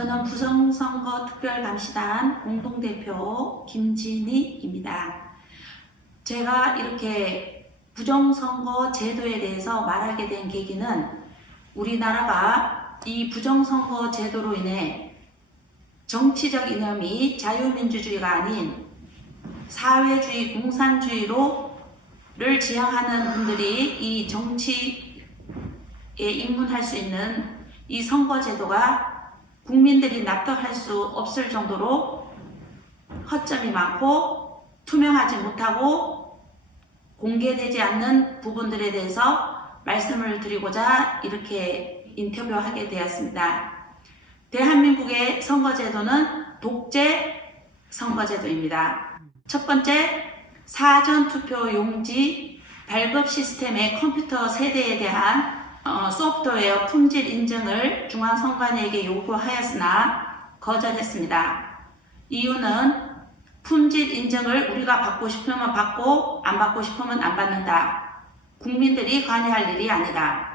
저는 부정선거 특별감시단 공동대표 김진희입니다. 제가 이렇게 부정선거 제도에 대해서 말하게 된 계기는 우리나라가 이 부정선거 제도로 인해 정치적 이념이 자유민주주의가 아닌 사회주의 공산주의로를 지향하는 분들이 이 정치에 입문할 수 있는 이 선거 제도가 국민들이 납득할 수 없을 정도로 허점이 많고 투명하지 못하고 공개되지 않는 부분들에 대해서 말씀을 드리고자 이렇게 인터뷰하게 되었습니다. 대한민국의 선거제도는 독재 선거제도입니다. 첫 번째, 사전투표 용지 발급 시스템의 컴퓨터 세대에 대한 어, 소프트웨어 품질 인증을 중앙선관위에게 요구하였으나 거절했습니다. 이유는 품질 인증을 우리가 받고 싶으면 받고 안 받고 싶으면 안 받는다. 국민들이 관여할 일이 아니다.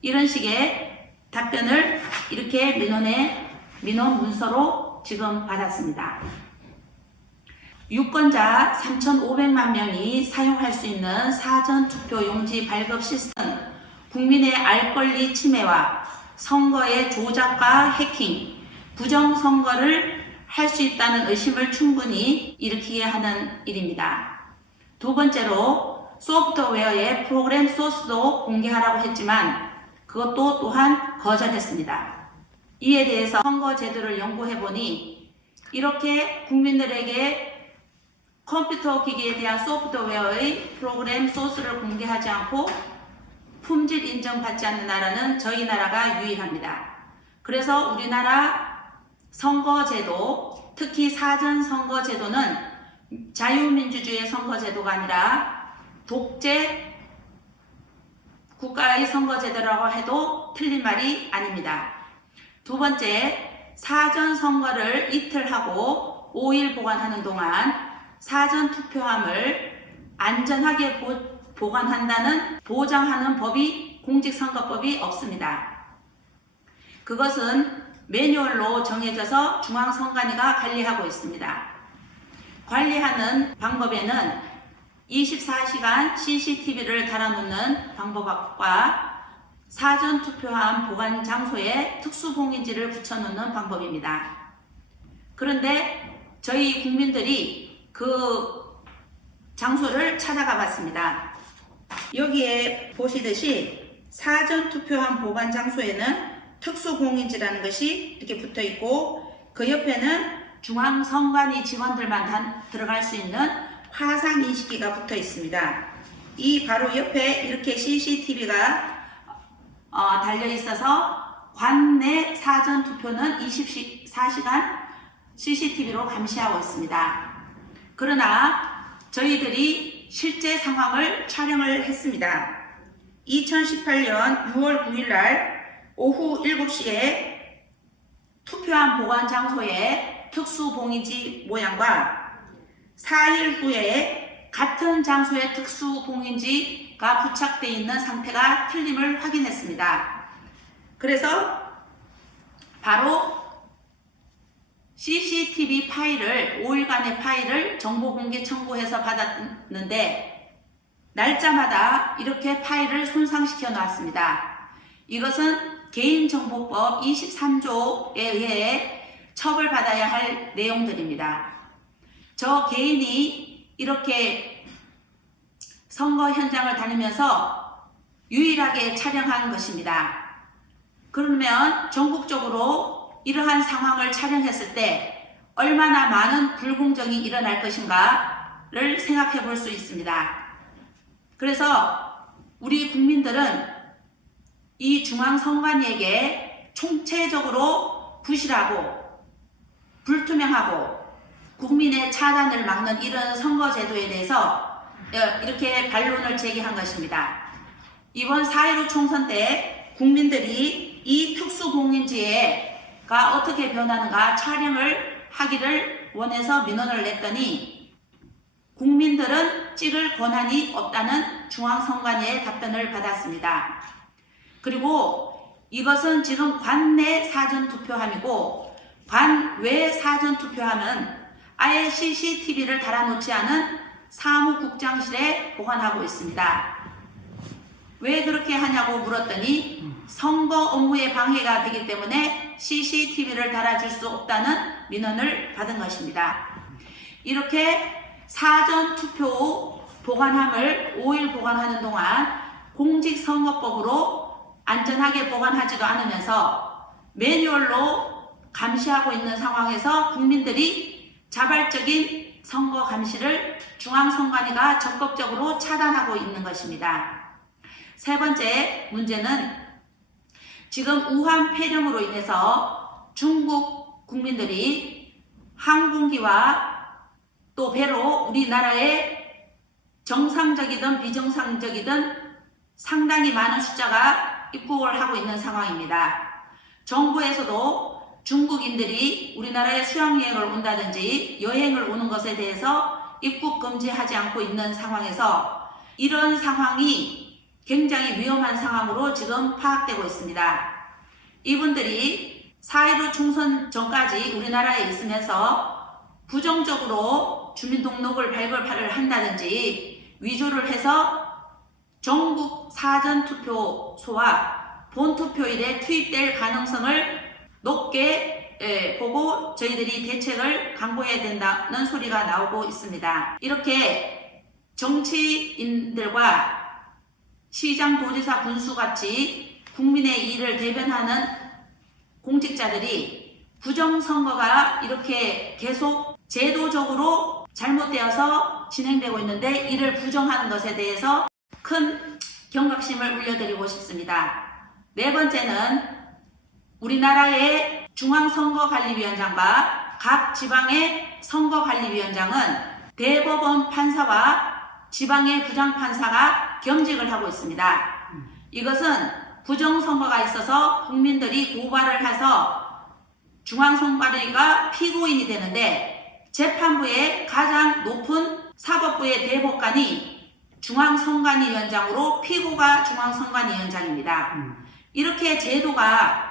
이런 식의 답변을 이렇게 민원에 민원 문서로 지금 받았습니다. 유권자 3,500만 명이 사용할 수 있는 사전 투표 용지 발급 시스템 국민의 알 권리 침해와 선거의 조작과 해킹, 부정선거를 할 수 있다는 의심을 충분히 일으키게 하는 일입니다. 두 번째로 소프트웨어의 프로그램 소스도 공개하라고 했지만 그것도 또한 거절했습니다. 이에 대해서 선거 제도를 연구해 보니 이렇게 국민들에게 컴퓨터 기기에 대한 소프트웨어의 프로그램 소스를 공개하지 않고 품질 인정받지 않는 나라는 저희 나라가 유일합니다. 그래서 우리나라 선거제도, 특히 사전 선거제도는 자유민주주의 선거제도가 아니라 독재 국가의 선거제도라고 해도 틀린 말이 아닙니다. 두 번째, 사전 선거를 이틀 하고 5일 보관하는 동안 사전 투표함을 안전하게 보, 보관한다는 보장하는 법이 공직선거법이 없습니다. 그것은 매뉴얼로 정해져서 중앙선관위가 관리하고 있습니다. 관리하는 방법에는 24시간 CCTV를 달아놓는 방법과 사전 투표함 보관 장소에 특수봉인지를 붙여놓는 방법입니다. 그런데 저희 국민들이 그 장소를 찾아가 봤습니다. 여기에 보시듯이 사전 투표함 보관 장소에는 특수공인지라는 것이 이렇게 붙어 있고 그 옆에는 중앙선관위 직원들만 단- 들어갈 수 있는 화상 인식기가 붙어 있습니다. 이 바로 옆에 이렇게 CCTV가 어, 달려 있어서 관내 사전 투표는 24시간 CCTV로 감시하고 있습니다. 그러나 저희들이 실제 상황을 촬영을 했습니다. 2018년 6월 9일 날 오후 7시에 투표함 보관 장소에 특수 봉인지 모양과 4일 후에 같은 장소에 특수 봉인지가 부착되어 있는 상태가 틀림을 확인했습니다. 그래서 바로 CCTV 파일을 5일간의 파일을 정보 공개 청구해서 받았는데 날짜마다 이렇게 파일을 손상시켜 놨습니다. 이것은 개인정보법 23조에 의해 처벌받아야 할 내용들입니다. 저 개인이 이렇게 선거 현장을 다니면서 유일하게 촬영한 것입니다. 그러면 전국적으로 이러한 상황을 촬영했을 때 얼마나 많은 불공정이 일어날 것인가를 생각해 볼 수 있습니다. 그래서 우리 국민들은 이 중앙선관위에게 총체적으로 부실하고 불투명하고 국민의 차단을 막는 이런 선거제도에 대해서 어, 이렇게 반론을 제기한 것입니다. 이번 4.15 총선 때 국민들이 이 특수공인지 가 어떻게 변하는가 촬영을 하기를 원해서 민원을 냈더니 국민들은 찍을 권한이 없다는 중앙선관위의 답변을 받았습니다. 그리고 이것은 지금 관내 사전 투표함이고 관외 사전 투표함은 아예 CCTV를 달아놓지 않은 사무국장실에 보관하고 있습니다. 왜 그렇게 하냐고 물었더니 선거 업무에 방해가 되기 때문에 CCTV를 달아줄 수 없다는 민원을 받은 것입니다. 이렇게 사전 투표 보관함을 5일 보관하는 동안 공직선거법으로 안전하게 보관하지도 않으면서 매뉴얼로 감시하고 있는 상황에서 국민들이 자발적인 선거 감시를 중앙선관위가 적극적으로 차단하고 있는 것입니다. 세 번째 문제는 지금 우한 폐렴으로 인해서 중국 국민들이 항공기와 또 배로 우리나라에 정상적이든 비정상적이든 상당히 많은 숫자가 입국을 하고 있는 상황입니다. 정부에서도 중국인들이 우리나라에 수학여행을 온다든지 여행을 오는 것에 대해서 입국 금지하지 않고 있는 상황에서 이런 상황이 굉장히 위험한 상황으로 지금 파악되고 있습니다. 이분들이 4.15 총선 전까지 우리나라에 있으면서 부정적으로 주민등록을 발급을 한다든지 위조를 해서 전국 사전투표소와 본투표일에 투입될 가능성을 높게 예, 보고 저희들이 대책을 강구해야 된다는 소리가 나오고 있습니다. 이렇게 정치인들과 시장, 도지사, 군수 같이 국민의 일을 대변하는 공직자들이 부정선거가 이렇게 계속 제도적으로 잘못되어서 진행되고 있는데 이를 부정하는 것에 대해서 큰 경각심을 울려드리고 싶습니다. 네 번째는 우리나라의 중앙선거관리위원장과 각 지방의 선거관리위원장은 대법원 판사와 지방의 부장판사가 겸직을 하고 있습니다. 이것은 부정선거가 있어서 국민들이 고발을 해서 중앙선관위가 피고인이 되는데 재판부의 가장 높은 사법부의 대법관이 중앙선관위원장으로 피고가 중앙선관위원장입니다. 이렇게 제도가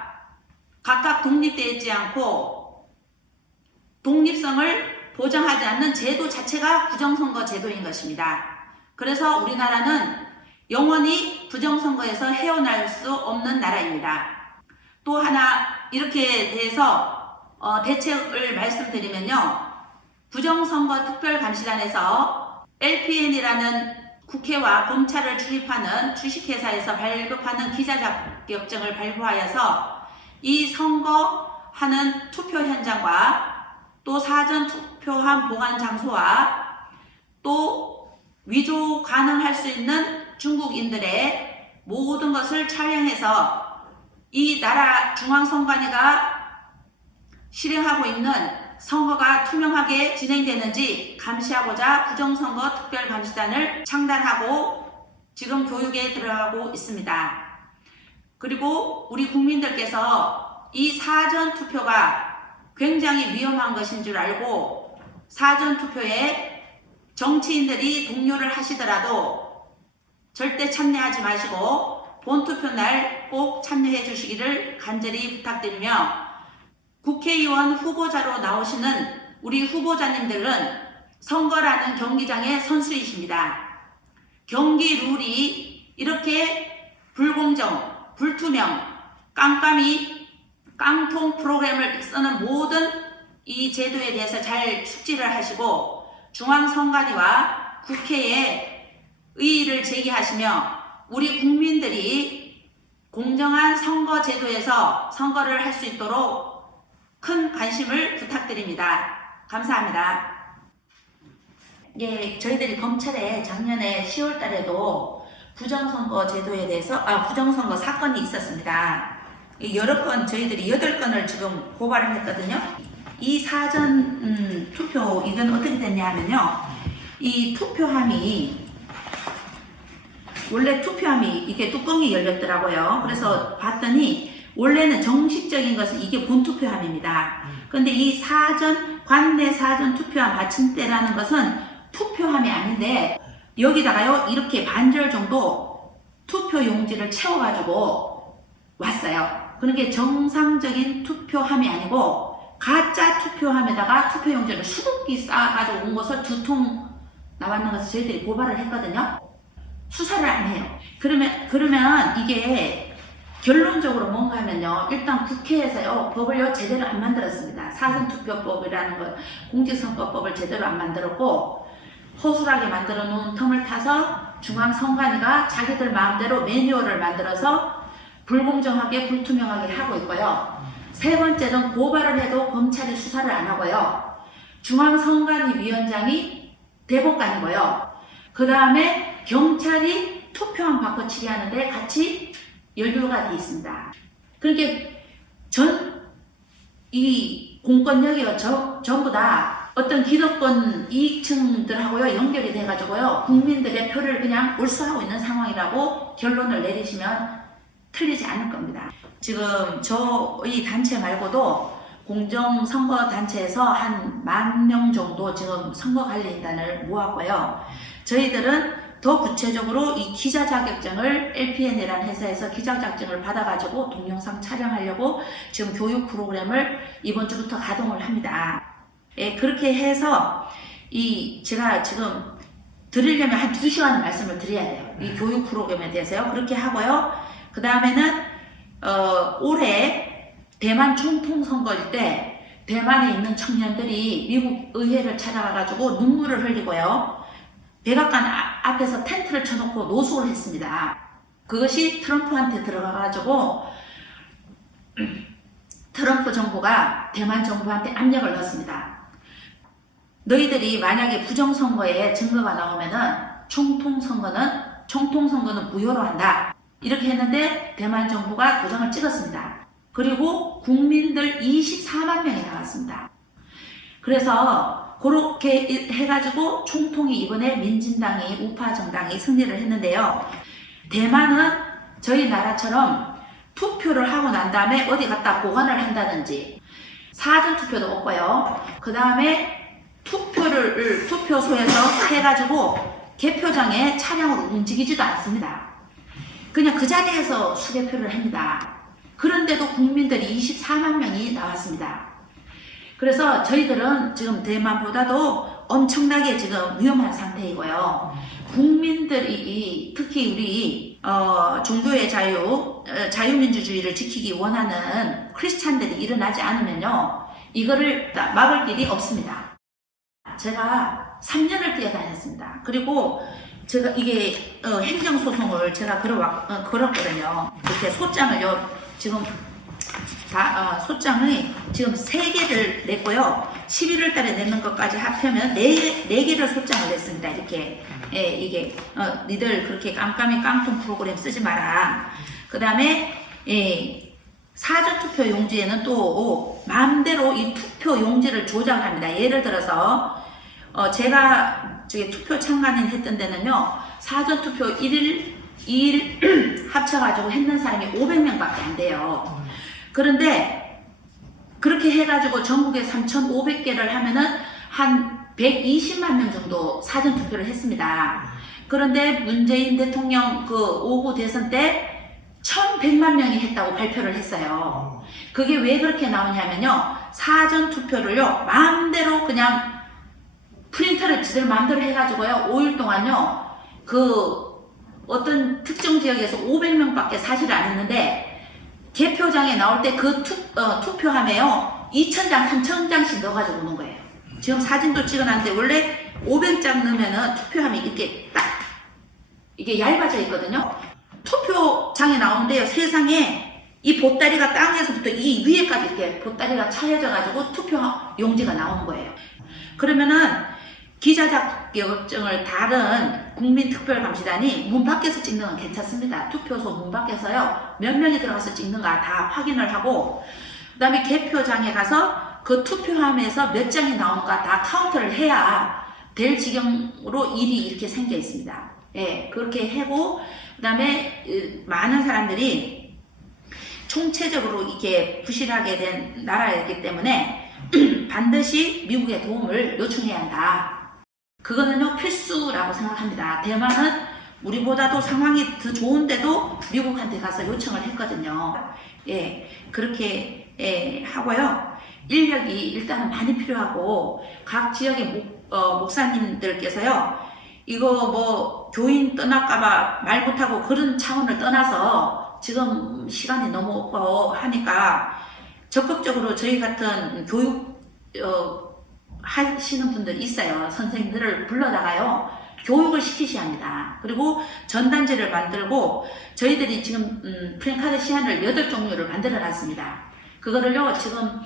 각각 독립되어 있지 않고 독립성을 보장하지 않는 제도 자체가 부정선거 제도인 것입니다. 그래서 우리나라는 영원히 부정선거에서 헤어날 수 없는 나라입니다. 또 하나 이렇게 대해서 어, 대책을 말씀드리면요. 부정선거 특별감시단에서 LPN이라는 국회와 검찰을 출입하는 주식회사에서 발급하는 기자 자격증을 발부하여서 이 선거하는 투표 현장과 또 사전 투표함 보관 장소와 또 위조 가능할 수 있는 중국인들의 모든 것을 촬영해서 이 나라 중앙선관위가 실행하고 있는 선거가 투명하게 진행되는지 감시하고자 부정선거 특별감시단을 창단하고 지금 교육에 들어가고 있습니다. 그리고 우리 국민들께서 이 사전 투표가 굉장히 위험한 것인 줄 알고 사전 투표에 정치인들이 동료를 하시더라도 절대 참여하지 마시고 본투표 날 꼭 참여해 주시기를 간절히 부탁드리며 국회의원 후보자로 나오시는 우리 후보자님들은 선거라는 경기장의 선수이십니다. 경기 룰이 이렇게 불공정, 불투명, 깜깜이, 깡통 프로그램을 쓰는 모든 이 제도에 대해서 잘 숙지를 하시고 중앙선관위와 국회에 의의를 제기하시며 우리 국민들이 공정한 선거 제도에서 선거를 할 수 있도록 큰 관심을 부탁드립니다. 감사합니다. 예, 저희들이 검찰에 작년에 10월 달에도 부정선거 제도에 대해서, 아, 부정선거 사건이 있었습니다. 이 여러 건, 저희들이 8건을 지금 고발을 했거든요. 이 사전, 음, 투표, 이건 어떻게 됐냐 하면요. 이 투표함이, 원래 투표함이 이게 뚜껑이 열렸더라고요. 그래서 봤더니, 원래는 정식적인 것은 이게 본투표함입니다. 근데 이 사전, 관내 사전 투표함 받침대라는 것은 투표함이 아닌데 여기다가요 이렇게 반절 정도 투표 용지를 채워가지고 왔어요. 그러니까 정상적인 투표함이 아니고 가짜 투표함에다가 투표용지를 수북히 쌓아가지고 온 것을 두 통 나왔는 것을 저희들이 고발을 했거든요. 수사를 안 해요. 그러면 그러면 이게 결론적으로 뭔가 하면요. 일단 국회에서요 법을요 제대로 안 만들었습니다. 사전투표법이라는 것 공직선거법을 제대로 안 만들었고 허술하게 만들어 놓은 틈을 타서 중앙선관위가 자기들 마음대로 매뉴얼을 만들어서 불공정하게 불투명하게 하고 있고요. 세 번째는 고발을 해도 검찰이 수사를 안 하고요. 중앙선관위 위원장이 대법관이고요. 그 다음에 경찰이 투표함 바꿔치기 하는데 같이 연루가 돼 있습니다. 그러니까 전, 이 공권력이요, 저, 전부 다 어떤 기득권 이익층들하고요, 연결이 돼가지고요, 국민들의 표를 그냥 몰수하고 있는 상황이라고 결론을 내리시면 틀리지 않을 겁니다. 지금 저희 단체 말고도 공정선거단체에서 한 만 명 정도 지금 선거관리인단을 모았고요. 저희들은 더 구체적으로 이 기자 자격증을 LPN이라는 회사에서 기자 자격증을 받아가지고 동영상 촬영하려고 지금 교육 프로그램을 이번 주부터 가동을 합니다. 예, 그렇게 해서 이 제가 지금 드리려면 한 두 시간 말씀을 드려야 돼요. 이 교육 프로그램에 대해서요. 그렇게 하고요. 그 다음에는 어, 올해 대만 총통 선거일 때 대만에 있는 청년들이 미국 의회를 찾아가가지고 눈물을 흘리고요. 백악관 아- 앞에서 텐트를 쳐놓고 노숙을 했습니다. 그것이 트럼프한테 들어가가지고 트럼프 정부가 대만 정부한테 압력을 넣었습니다. 너희들이 만약에 부정선거에 증거가 나오면은 총통선거는 총통선거는 무효로 한다. 이렇게 했는데 대만 정부가 도장을 찍었습니다. 그리고 국민들 24만 명이 나왔습니다. 그래서 그렇게 해가지고 총통이 이번에 민진당이 우파 정당이 승리를 했는데요. 대만은 저희 나라처럼 투표를 하고 난 다음에 어디 갖다 보관을 한다든지 사전 투표도 없고요. 그 다음에 투표를 투표소에서 해가지고 개표장에 차량으로 움직이지도 않습니다. 그냥 그 자리에서 수개표를 합니다. 그런데도 국민들이 24만 명이 나왔습니다. 그래서 저희들은 지금 대만보다도 엄청나게 지금 위험한 상태이고요. 국민들이 특히 우리 어, 종교의 자유, 어, 자유민주주의를 지키기 원하는 크리스찬들이 일어나지 않으면요, 이거를 막을 길이 없습니다. 제가 3년을 뛰어다녔습니다. 그리고 제가 이게 어, 행정소송을 제가 걸어왔, 어, 걸었거든요. 이렇게 소장을 요, 지금 다 어, 소장이 지금 세 개를 냈고요. 11월 달에 내는 것까지 합하면 네, 네 개를 소장을 냈습니다. 이렇게. 예, 이게, 어, 니들 그렇게 깜깜이 깡통 프로그램 쓰지 마라. 그 다음에, 예, 사전투표 용지에는 또 마음대로 이 투표 용지를 조작합니다. 예를 들어서, 어, 제가 저기 투표 참관인 했던 데는요, 사전 투표 1일, 2일 합쳐가지고 했는 사람이 500명밖에 안 돼요. 그런데 그렇게 해가지고 전국에 3,500개를 하면은 한 120만 명 정도 사전 투표를 했습니다. 그런데 문재인 대통령 그 5구 대선 때 1,100만 명이 했다고 발표를 했어요. 그게 왜 그렇게 나오냐면요. 사전 투표를요, 마음대로 그냥 프린터를 지들 마음대로 해가지고요, 5일 동안요, 그 어떤 특정 지역에서 500명밖에 사실 안 했는데, 개표장에 나올 때그 투표함에요 2,000장, 3,000장씩 넣어가지고 오는 거예요. 지금 사진도 찍어놨는데 원래 500장 넣으면은 투표함이 이렇게 딱 이게 얇아져 있거든요. 투표장에 나오는데요. 세상에 이 보따리가 땅에서부터 이 위에까지 이렇게 보따리가 차려져 가지고 투표 용지가 나오는 거예요. 그러면은 기자 자격증을 다른 국민특별감시단이 문 밖에서 찍는 건 괜찮습니다. 투표소 문 밖에서요. 몇 명이 들어가서 찍는가 다 확인을 하고 그 다음에 개표장에 가서 그 투표함에서 몇 장이 나온가 다 카운트를 해야 될 지경으로 일이 이렇게 생겨 있습니다. 예, 그렇게 하고 그 다음에 많은 사람들이 총체적으로 이게 부실하게 된 나라이기 때문에 반드시 미국의 도움을 요청해야 한다. 그거는요 필수라고 생각합니다. 대만은 우리보다도 상황이 더 좋은데도 미국한테 가서 요청을 했거든요. 예, 그렇게 예, 하고요. 인력이 일단은 많이 필요하고 각 지역의 목, 어, 목사님들께서요. 이거 뭐 교인 떠날까봐 말 못하고 그런 차원을 떠나서 지금 시간이 너무 없고 하니까 적극적으로 저희 같은 교육 어, 하시는 분들 있어요. 선생님들을 불러다가요. 교육을 시키셔야 합니다. 그리고 전단지를 만들고 저희들이 지금 음, 프랭카드 시안을 8종류를 만들어 놨습니다. 그거를요 지금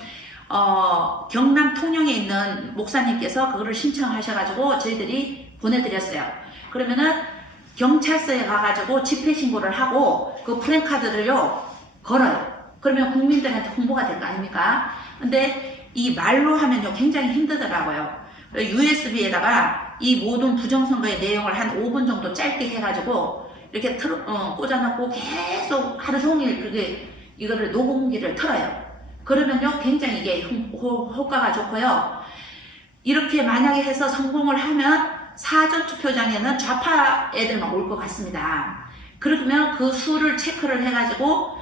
어, 경남 통영에 있는 목사님께서 그거를 신청하셔가지고 저희들이 보내드렸어요. 그러면은 경찰서에 가가지고 집회 신고를 하고 그 프랭카드를요 걸어요. 그러면 국민들한테 홍보가 될 거 아닙니까? 근데 이 말로 하면요 굉장히 힘들더라고요. USB에다가 이 모든 부정선거의 내용을 한 5분 정도 짧게 해가지고 이렇게 틀, 어, 꽂아놓고 계속 하루 종일 그게 이거를 녹음기를 틀어요. 그러면요 굉장히 이게 효- 효- 효과가 좋고요. 이렇게 만약에 해서 성공을 하면 사전 투표장에는 좌파 애들만 올 것 같습니다. 그러면 그 수를 체크를 해가지고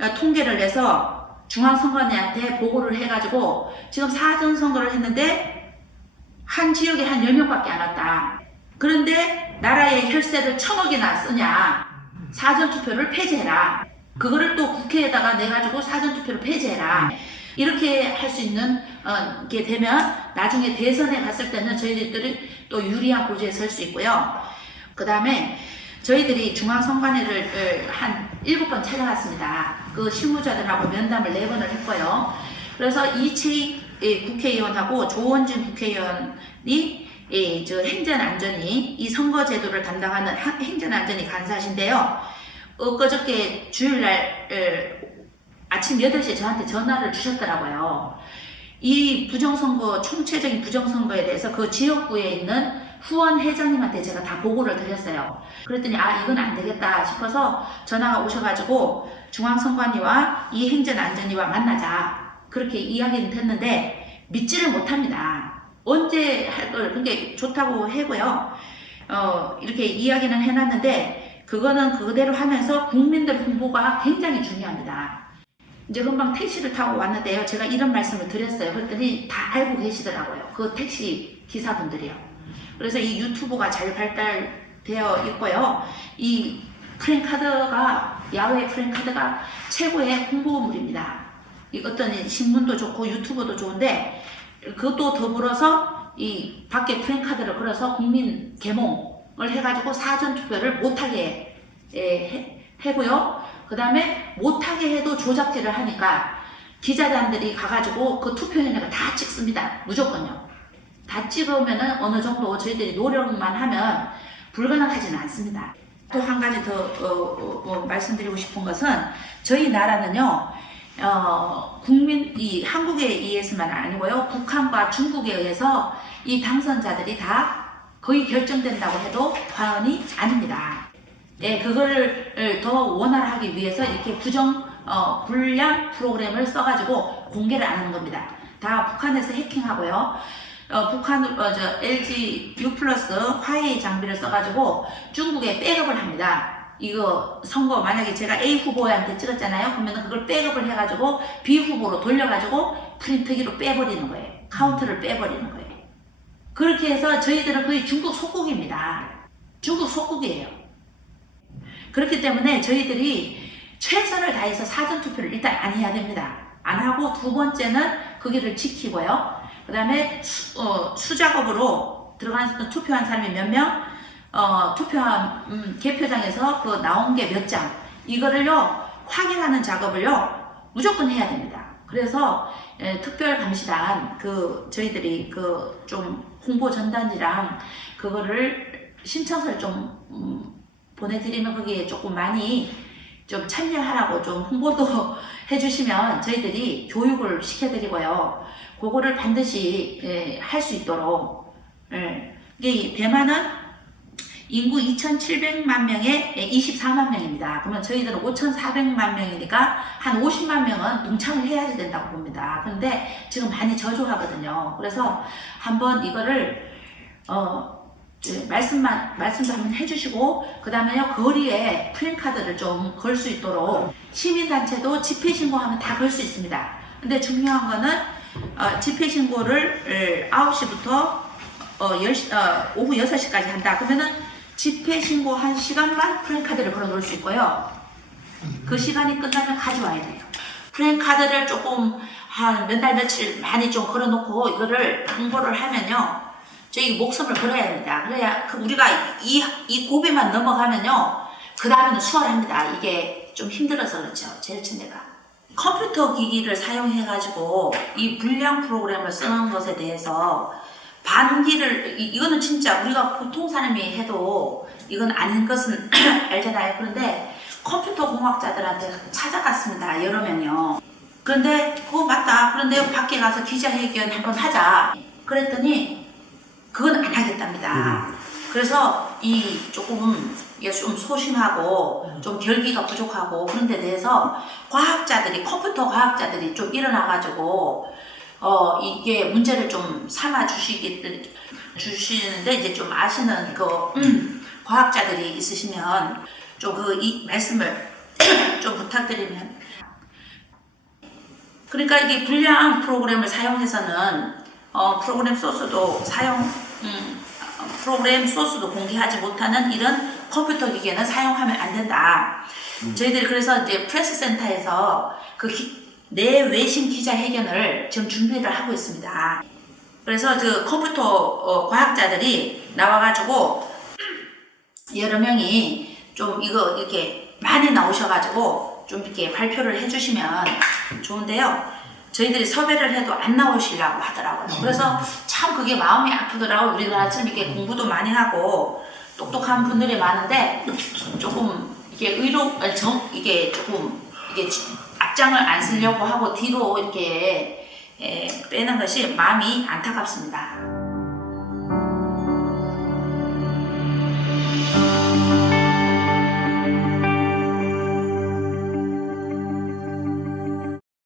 어, 통계를 내서 중앙선관위한테 보고를 해가지고 지금 사전 선거를 했는데 한 지역에 한 10명밖에 안 왔다. 그런데 나라의 혈세를 천억이나 쓰냐. 사전투표를 폐지해라. 그거를 또 국회에다가 내가지고 사전투표를 폐지해라. 이렇게 할 수 있는 어, 게 되면 나중에 대선에 갔을 때는 저희들이 또 유리한 고지에 설 수 있고요. 그 다음에 저희들이 중앙선관위를 한 일곱 번 찾아갔습니다. 그 실무자들하고 면담을 네 번을 했고요. 그래서 이채희 예, 국회의원하고 조원진 국회의원이 예, 저 행전안전이 이 선거제도를 담당하는 하- 행전안전이 간사신데요. 엊그저께 주일날 에, 아침 8시에 저한테 전화를 주셨더라고요. 이 부정선거, 총체적인 부정선거에 대해서 그 지역구에 있는 후원 회장님한테 제가 다 보고를 드렸어요. 그랬더니 아 이건 안 되겠다 싶어서 전화가 오셔가지고 중앙선관위와 이 행정안전위와 만나자 그렇게 이야기는 했는데 믿지를 못합니다. 언제 할 걸 그게 좋다고 해고요. 어 이렇게 이야기는 해놨는데 그거는 그대로 하면서 국민들 홍보가 굉장히 중요합니다. 이제 금방 택시를 타고 왔는데요. 제가 이런 말씀을 드렸어요. 그랬더니 다 알고 계시더라고요. 그 택시 기사분들이요. 그래서 이 유튜브가 잘 발달되어 있고요. 이 프랭카드가 야외 프랭카드가 최고의 홍보물입니다. 이 어떤 이 신문도 좋고 유튜브도 좋은데 그것도 더불어서 이 밖에 프랭카드를 걸어서 국민 개몽을 해가지고 사전 투표를 못하게 예, 해, 해고요. 그 다음에 못하게 해도 조작질을 하니까 기자단들이 가가지고 그 투표 현장을 다 찍습니다. 무조건요. 다 찍으면은 어느 정도 저희들이 노력만 하면 불가능하지는 않습니다. 또 한 가지 더 어, 어, 어, 말씀드리고 싶은 것은 저희 나라는요, 어, 국민 이 한국에 의해서만 아니고요, 북한과 중국에 의해서 이 당선자들이 다 거의 결정된다고 해도 과언이 아닙니다. 예, 그거를 더 원활하기 위해서 이렇게 부정 어, 불량 프로그램을 써가지고 공개를 안 하는 겁니다. 다 북한에서 해킹하고요. 어, 북한, 어, 저, LG U 플러스 화웨이 장비를 써가지고 중국에 백업을 합니다. 이거 선거 만약에 제가 A 후보한테 찍었잖아요. 그러면 그걸 백업을 해가지고 B 후보로 돌려가지고 프린트기로 빼버리는 거예요. 카운트를 빼버리는 거예요. 그렇게 해서 저희들은 거의 중국 속국입니다. 중국 속국이에요. 그렇기 때문에 저희들이 최선을 다해서 사전투표를 일단 안 해야 됩니다. 안 하고 두 번째는 거기를 지키고요. 그 다음에 수, 어, 수작업으로 들어간 투표한 사람이 몇 명, 어, 투표한 음, 개표장에서 그 나온 게 몇 장, 이거를요 확인하는 작업을요 무조건 해야 됩니다. 그래서 에, 특별 감시단 그 저희들이 그 좀 홍보 전단지랑 그거를 신청서를 좀 음, 보내드리면 거기에 조금 많이 좀 참여하라고 좀 홍보도 해주시면 저희들이 교육을 시켜드리고요. 그거를 반드시 할수 있도록. 예. 이게 이 대만은 인구 2,700만 명에 24만 명입니다. 그러면 저희들은 5,400만 명이니까 한 50만 명은 동참을 해야지 된다고 봅니다. 그런데 지금 많이 저조하거든요. 그래서 한번 이거를 어, 네, 말씀만 말씀도 한번 해주시고 그 다음에요 거리에 플랜카드를 좀 걸 수 있도록 시민단체도 집회 신고하면 다 걸 수 있습니다. 근데 중요한 거는 어, 집회 신고를 9시부터 어, 10시, 어, 오후 6시까지 한다. 그러면은 집회 신고 한 시간만 플랜카드를 걸어 놓을 수 있고요. 그 시간이 끝나면 가져와야 돼요. 플랜카드를 조금 한 몇 달 며칠 많이 좀 걸어 놓고 이거를 홍보를 하면요. 저희 목숨을 걸어야 합니다. 그래야 그 우리가 이, 이 고비만 넘어가면요. 그 다음에는 수월합니다. 이게 좀 힘들어서 그렇죠. 제일 첫째가. 컴퓨터 기기를 사용해가지고 이 불량 프로그램을 쓰는 것에 대해서 반기를, 이, 이거는 진짜 우리가 보통 사람이 해도 이건 아닌 것은 알잖아요. 그런데 컴퓨터 공학자들한테 찾아갔습니다. 여러 명이요. 그런데 그거 맞다. 그런데 밖에 가서 기자회견 한번 하자. 그랬더니 그건 안 하겠답니다. 그래서 이 조금 이게 좀 소심하고 좀 결기가 부족하고 그런 데 대해서 과학자들이 컴퓨터 과학자들이 좀 일어나가지고 어 이게 문제를 좀 삼아 주시기 주시는데 이제 좀 아시는 그 음, 과학자들이 있으시면 좀 그 이 말씀을 좀 부탁드리면. 그러니까 이게 불량 프로그램을 사용해서는 어, 프로그램 소스도 사용 음, 어, 프로그램 소스도 공개하지 못하는 이런 컴퓨터 기계는 사용하면 안 된다. 저희들이 그래서 이제 프레스 센터에서 그 내외신 기자회견을 지금 준비를 하고 있습니다. 그래서 그 컴퓨터 어, 과학자들이 나와가지고 여러 명이 좀 이거 이렇게 많이 나오셔가지고 좀 이렇게 발표를 해주시면 좋은데요. 저희들이 섭외를 해도 안 나오시려고 하더라고요. 그래서 참 그게 마음이 아프더라고요. 우리나라처럼 이렇게 공부도 많이 하고 똑똑한 분들이 많은데 조금 이게 의로 정 이게 조금 이게 지- 앞장을 안 쓰려고 하고 뒤로 이렇게 에, 빼는 것이 마음이 안타깝습니다.